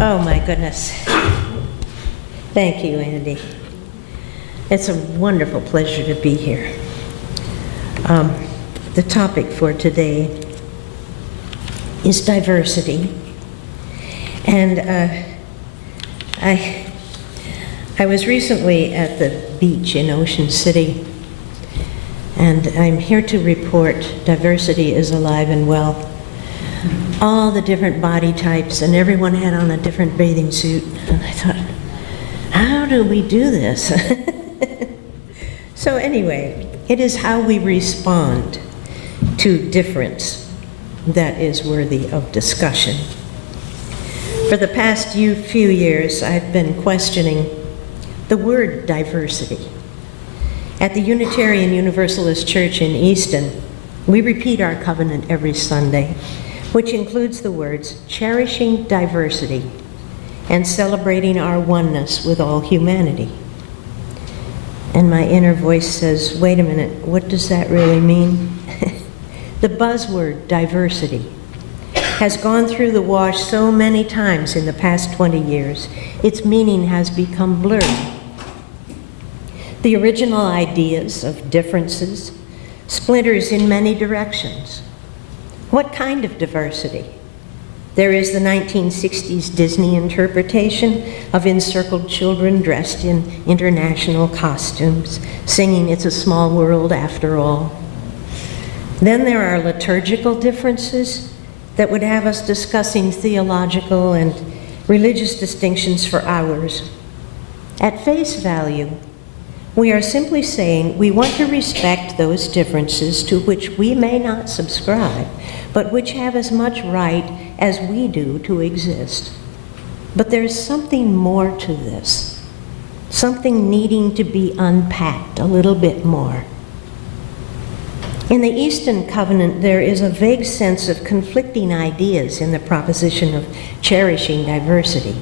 Oh my goodness. Thank you, Andy. It's a wonderful pleasure to be here. The topic for today is diversity. And I was recently at the beach in Ocean City, and I'm here to report diversity is alive and well. All the different body types, and everyone had on a different bathing suit. And I thought, how do we do this? So anyway, it is how we respond to difference that is worthy of discussion. For the past few years, I've been questioning the word diversity. At the Unitarian Universalist Church in Easton, we repeat our covenant every Sunday, which includes the words, cherishing diversity and celebrating our oneness with all humanity. And my inner voice says, wait a minute, what does that really mean? The buzzword diversity has gone through the wash so many times in the past 20 years, its meaning has become blurred. The original ideas of differences splinters in many directions. What kind of diversity? There is the 1960s Disney interpretation of encircled children dressed in international costumes, singing "It's a Small World After All." Then there are liturgical differences that would have us discussing theological and religious distinctions for hours. At face value, we are simply saying we want to respect those differences to which we may not subscribe, but which have as much right as we do to exist. But there's something more to this, something needing to be unpacked a little bit more. In the Easton Covenant, there is a vague sense of conflicting ideas in the proposition of cherishing diversity.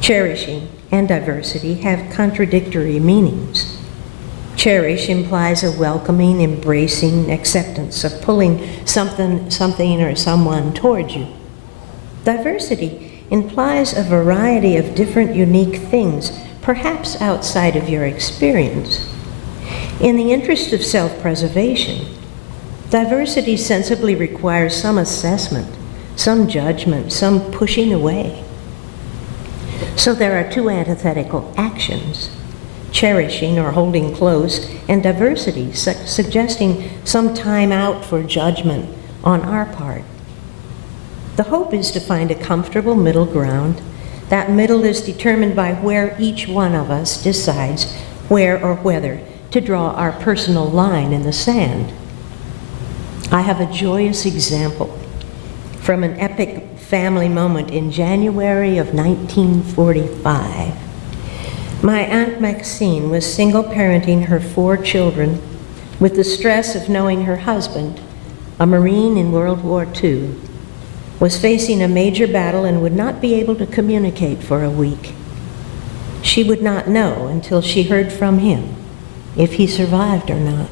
Cherishing and diversity have contradictory meanings. Cherish implies a welcoming, embracing acceptance of pulling something or someone toward you. Diversity implies a variety of different unique things, perhaps outside of your experience. In the interest of self-preservation, diversity sensibly requires some assessment, some judgment, some pushing away. So there are two antithetical actions, cherishing or holding close, and diversity, suggesting some time out for judgment on our part. The hope is to find a comfortable middle ground. That middle is determined by where each one of us decides where or whether to draw our personal line in the sand. I have a joyous example from an epic family moment in January of 1945. My Aunt Maxine was single parenting her 4 children with the stress of knowing her husband, a Marine in World War II, was facing a major battle and would not be able to communicate for a week. She would not know until she heard from him if he survived or not.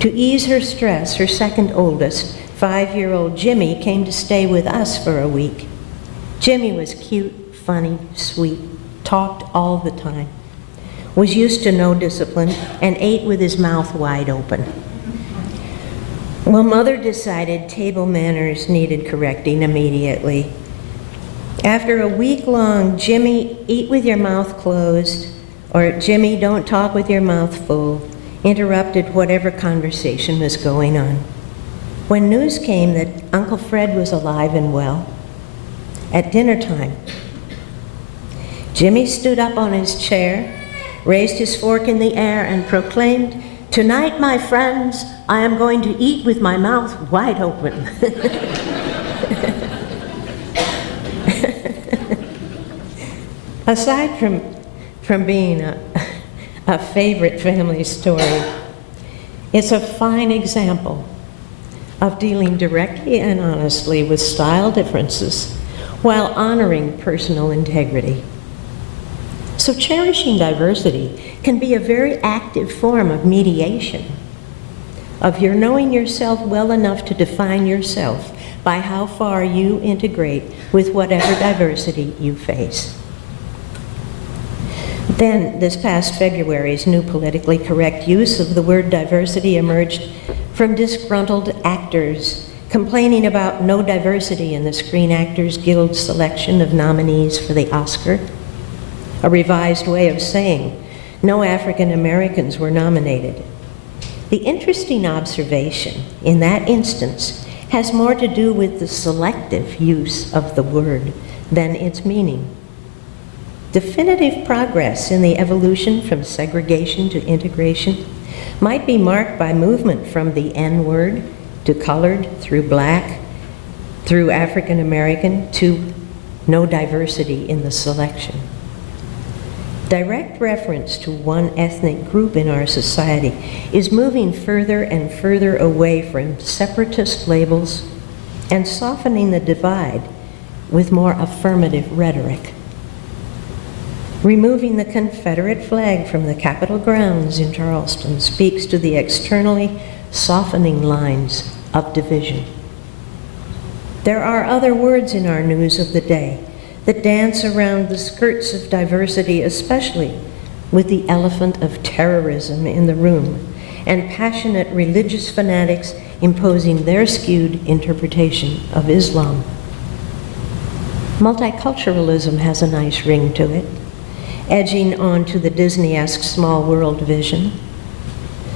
To ease her stress, her second oldest, 5-year-old Jimmy, came to stay with us for a week. Jimmy was cute, funny, sweet, talked all the time, was used to no discipline, and ate with his mouth wide open. Well, Mother decided table manners needed correcting immediately. After a week-long Jimmy, eat with your mouth closed, or Jimmy, don't talk with your mouth full, interrupted whatever conversation was going on. When news came that Uncle Fred was alive and well, at dinner time, Jimmy stood up on his chair, raised his fork in the air, and proclaimed, "Tonight, my friends, I am going to eat with my mouth wide open." Aside from being a favorite family story, it's a fine example of dealing directly and honestly with style differences while honoring personal integrity. So cherishing diversity can be a very active form of mediation, of your knowing yourself well enough to define yourself by how far you integrate with whatever diversity you face. Then, this past February's new politically correct use of the word diversity emerged from disgruntled actors complaining about no diversity in the Screen Actors Guild's selection of nominees for the Oscar, a revised way of saying no African Americans were nominated. The interesting observation in that instance has more to do with the selective use of the word than its meaning. Definitive progress in the evolution from segregation to integration might be marked by movement from the N-word to colored, through black, through African American, to no diversity in the selection. Direct reference to one ethnic group in our society is moving further and further away from separatist labels and softening the divide with more affirmative rhetoric. Removing the Confederate flag from the Capitol grounds in Charleston speaks to the externally softening lines of division. There are other words in our news of the day that dance around the skirts of diversity, especially with the elephant of terrorism in the room and passionate religious fanatics imposing their skewed interpretation of Islam. Multiculturalism has a nice ring to it, edging onto the Disney-esque small world vision.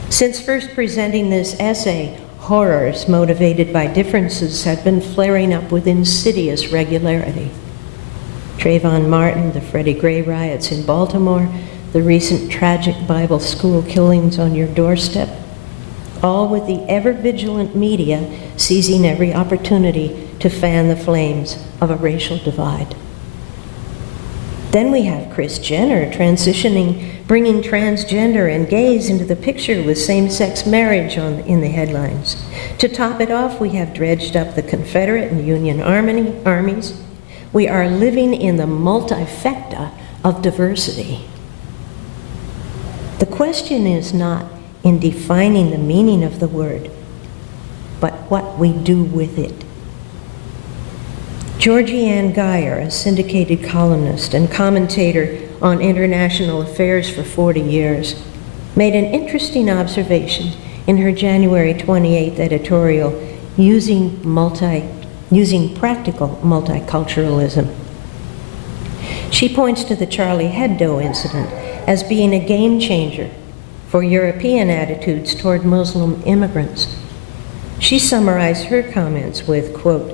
Since first presenting this essay, horrors motivated by differences have been flaring up with insidious regularity. Trayvon Martin, the Freddie Gray riots in Baltimore, the recent tragic Bible school killings on your doorstep, all with the ever-vigilant media seizing every opportunity to fan the flames of a racial divide. Then we have Kris Jenner transitioning, bringing transgender and gays into the picture with same-sex marriage in the headlines. To top it off, we have dredged up the Confederate and Union armies. We are living in the multifecta of diversity. The question is not in defining the meaning of the word, but what we do with it. Georgie Ann Geyer, a syndicated columnist and commentator on international affairs for 40 years, made an interesting observation in her January 28th editorial, using practical multiculturalism. She points to the Charlie Hebdo incident as being a game changer for European attitudes toward Muslim immigrants. She summarized her comments with, quote,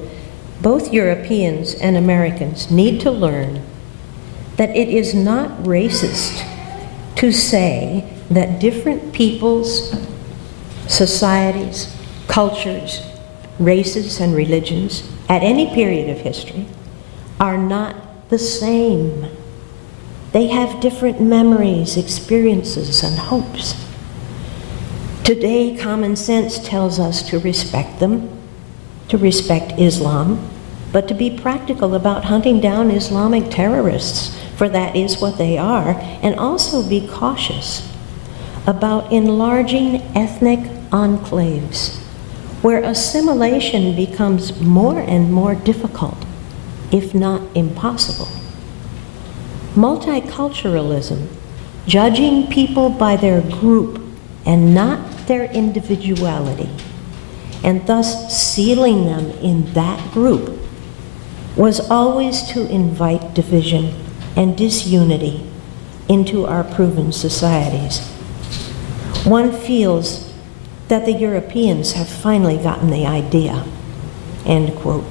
"Both Europeans and Americans need to learn that it is not racist to say that different peoples, societies, cultures, races, and religions at any period of history are not the same. They have different memories, experiences, and hopes. Today, common sense tells us to respect them, to respect Islam, but to be practical about hunting down Islamic terrorists, for that is what they are, and also be cautious about enlarging ethnic enclaves where assimilation becomes more and more difficult, if not impossible. Multiculturalism, judging people by their group and not their individuality, and thus sealing them in that group, was always to invite division and disunity into our proven societies. One feels that the Europeans have finally gotten the idea, end quote.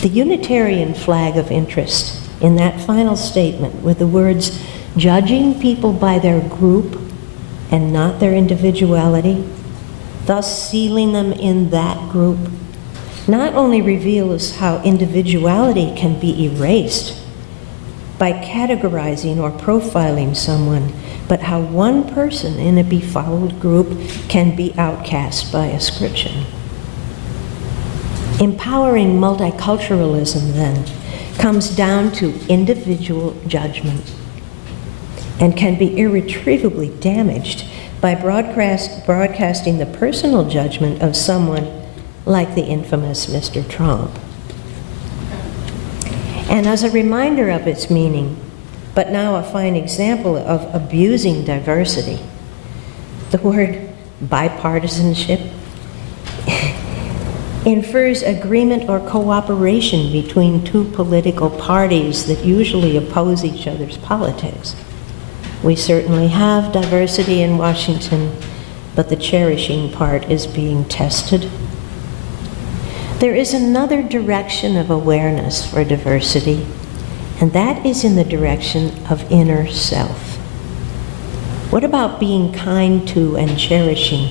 The Unitarian flag of interest in that final statement with the words, judging people by their group and not their individuality, thus sealing them in that group, not only reveals how individuality can be erased by categorizing or profiling someone, but how one person in a befouled group can be outcast by ascription. Empowering multiculturalism, then, comes down to individual judgment and can be irretrievably damaged by broadcasting the personal judgment of someone like the infamous Mr. Trump. And as a reminder of its meaning, but now a fine example of abusing diversity, the word bipartisanship infers agreement or cooperation between two political parties that usually oppose each other's politics. We certainly have diversity in Washington, but the cherishing part is being tested. There is another direction of awareness for diversity, and that is in the direction of inner self. What about being kind to and cherishing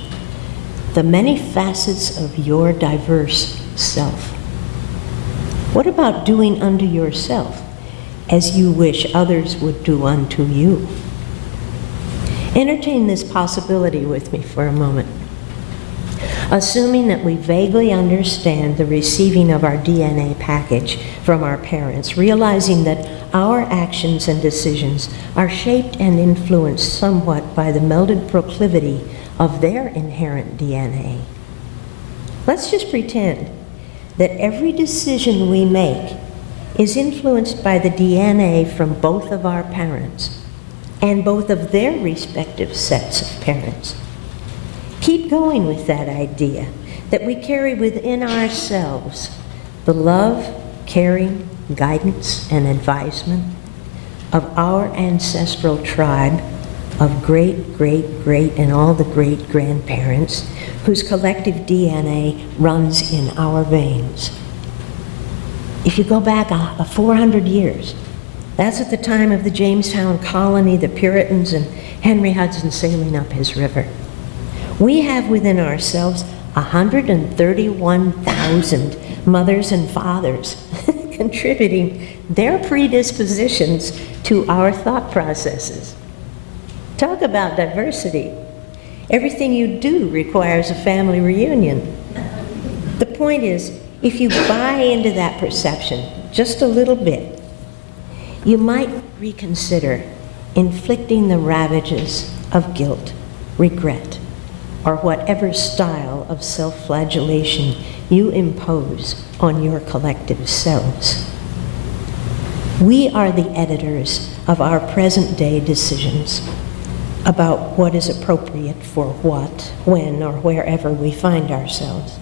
the many facets of your diverse self? What about doing unto yourself as you wish others would do unto you? Entertain this possibility with me for a moment. Assuming that we vaguely understand the receiving of our DNA package from our parents, realizing that our actions and decisions are shaped and influenced somewhat by the melded proclivity of their inherent DNA. Let's just pretend that every decision we make is influenced by the DNA from both of our parents and both of their respective sets of parents. Keep going with that idea that we carry within ourselves the love, caring, guidance, and advisement of our ancestral tribe of great, great, great, and all the great-grandparents whose collective DNA runs in our veins. If you go back 400 years, that's at the time of the Jamestown colony, the Puritans, and Henry Hudson sailing up his river. We have within ourselves 131,000 mothers and fathers contributing their predispositions to our thought processes. Talk about diversity. Everything you do requires a family reunion. The point is, if you buy into that perception just a little bit, you might reconsider inflicting the ravages of guilt, regret, or whatever style of self-flagellation you impose on your collective selves. We are the editors of our present-day decisions about what is appropriate for what, when, or wherever we find ourselves.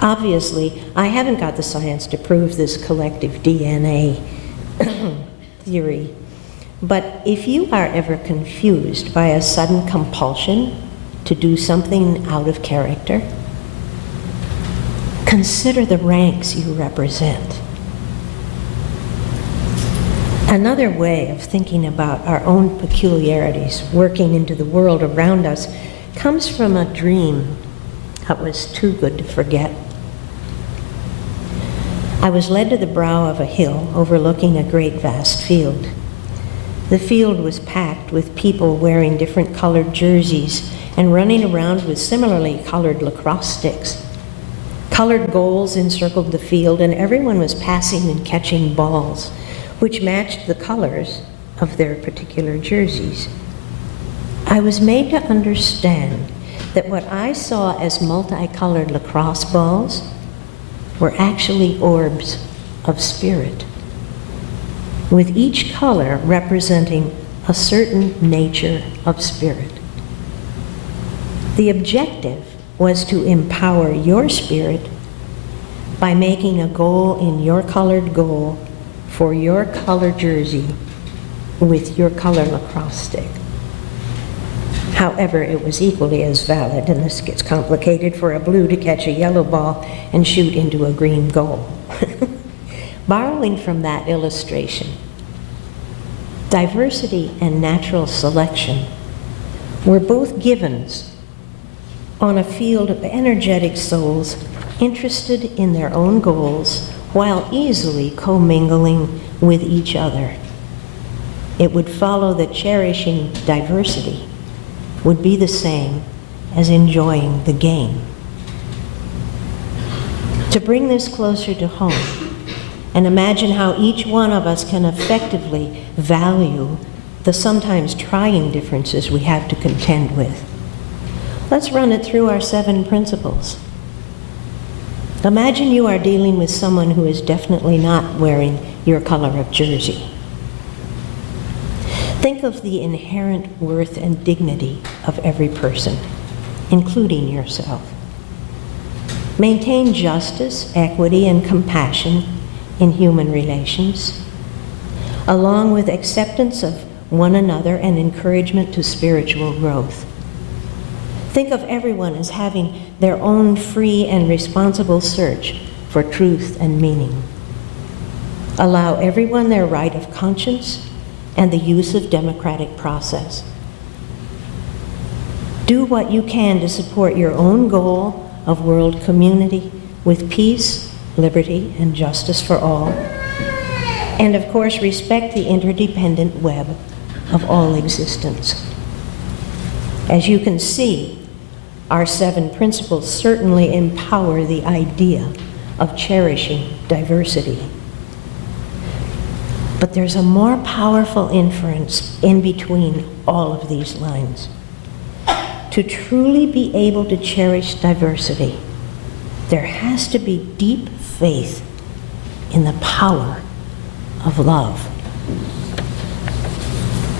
Obviously, I haven't got the science to prove this collective DNA theory, but if you are ever confused by a sudden compulsion to do something out of character, consider the ranks you represent. Another way of thinking about our own peculiarities working into the world around us comes from a dream that was too good to forget. I was led to the brow of a hill overlooking a great vast field. The field was packed with people wearing different colored jerseys and running around with similarly colored lacrosse sticks. Colored goals encircled the field, and everyone was passing and catching balls, which matched the colors of their particular jerseys. I was made to understand that what I saw as multicolored lacrosse balls were actually orbs of spirit, with each color representing a certain nature of spirit. The objective was to empower your spirit by making a goal in your colored goal for your color jersey with your color lacrosse stick. However, it was equally as valid, and this gets complicated, for a blue to catch a yellow ball and shoot into a green goal. Borrowing from that illustration, diversity and natural selection were both givens on a field of energetic souls interested in their own goals while easily commingling with each other. It would follow that cherishing diversity would be the same as enjoying the game. To bring this closer to home and imagine how each one of us can effectively value the sometimes trying differences we have to contend with, let's run it through our 7 principles. Imagine you are dealing with someone who is definitely not wearing your color of jersey. Think of the inherent worth and dignity of every person, including yourself. Maintain justice, equity, and compassion in human relations, along with acceptance of one another and encouragement to spiritual growth. Think of everyone as having their own free and responsible search for truth and meaning. Allow everyone their right of conscience and the use of democratic process. Do what you can to support your own goal of world community with peace, liberty, and justice for all. And of course, respect the interdependent web of all existence. As you can see, our 7 principles certainly empower the idea of cherishing diversity. But there's a more powerful inference in between all of these lines. To truly be able to cherish diversity, there has to be deep faith in the power of love.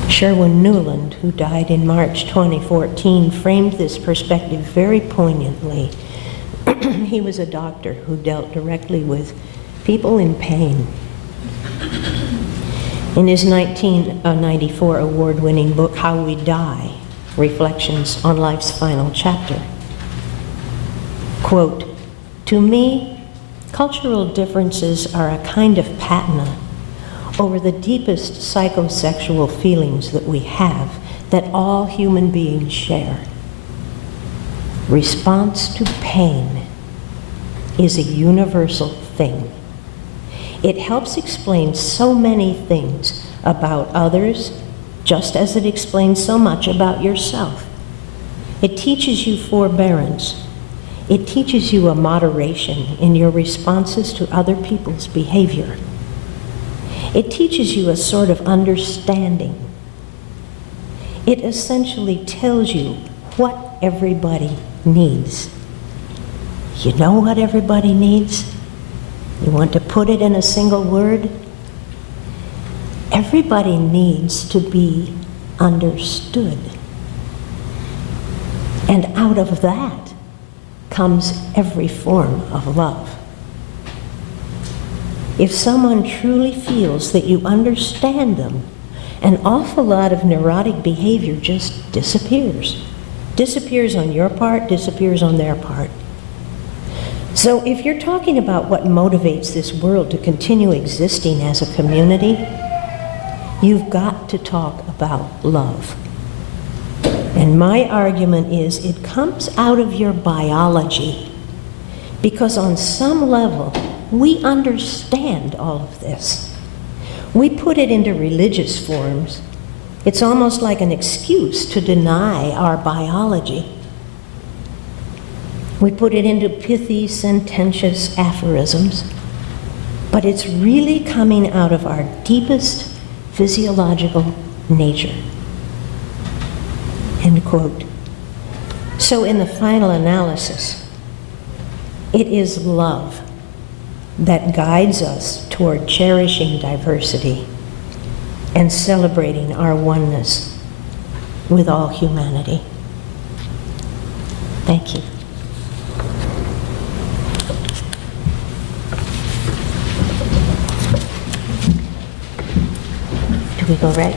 Sherwin Nuland, who died in March 2014, framed this perspective very poignantly. He was a doctor who dealt directly with people in pain. In his 1994 award-winning book, How We Die, Reflections on Life's Final Chapter, quote, "To me, cultural differences are a kind of patina over the deepest psychosexual feelings that we have, that all human beings share. Response to pain is a universal thing. It helps explain so many things about others, just as it explains so much about yourself. It teaches you forbearance. It teaches you a moderation in your responses to other people's behavior. It teaches you a sort of understanding. It essentially tells you what everybody needs. You know what everybody needs? You want to put it in a single word? Everybody needs to be understood. And out of that comes every form of love. If someone truly feels that you understand them, an awful lot of neurotic behavior just disappears. Disappears on your part, disappears on their part. So if you're talking about what motivates this world to continue existing as a community, you've got to talk about love. And my argument is it comes out of your biology, because on some level, we understand all of this. We put it into religious forms. It's almost like an excuse to deny our biology. We put it into pithy, sententious aphorisms, but it's really coming out of our deepest physiological nature. End quote. So in the final analysis, it is love that guides us toward cherishing diversity and celebrating our oneness with all humanity. Thank you. Do we go right?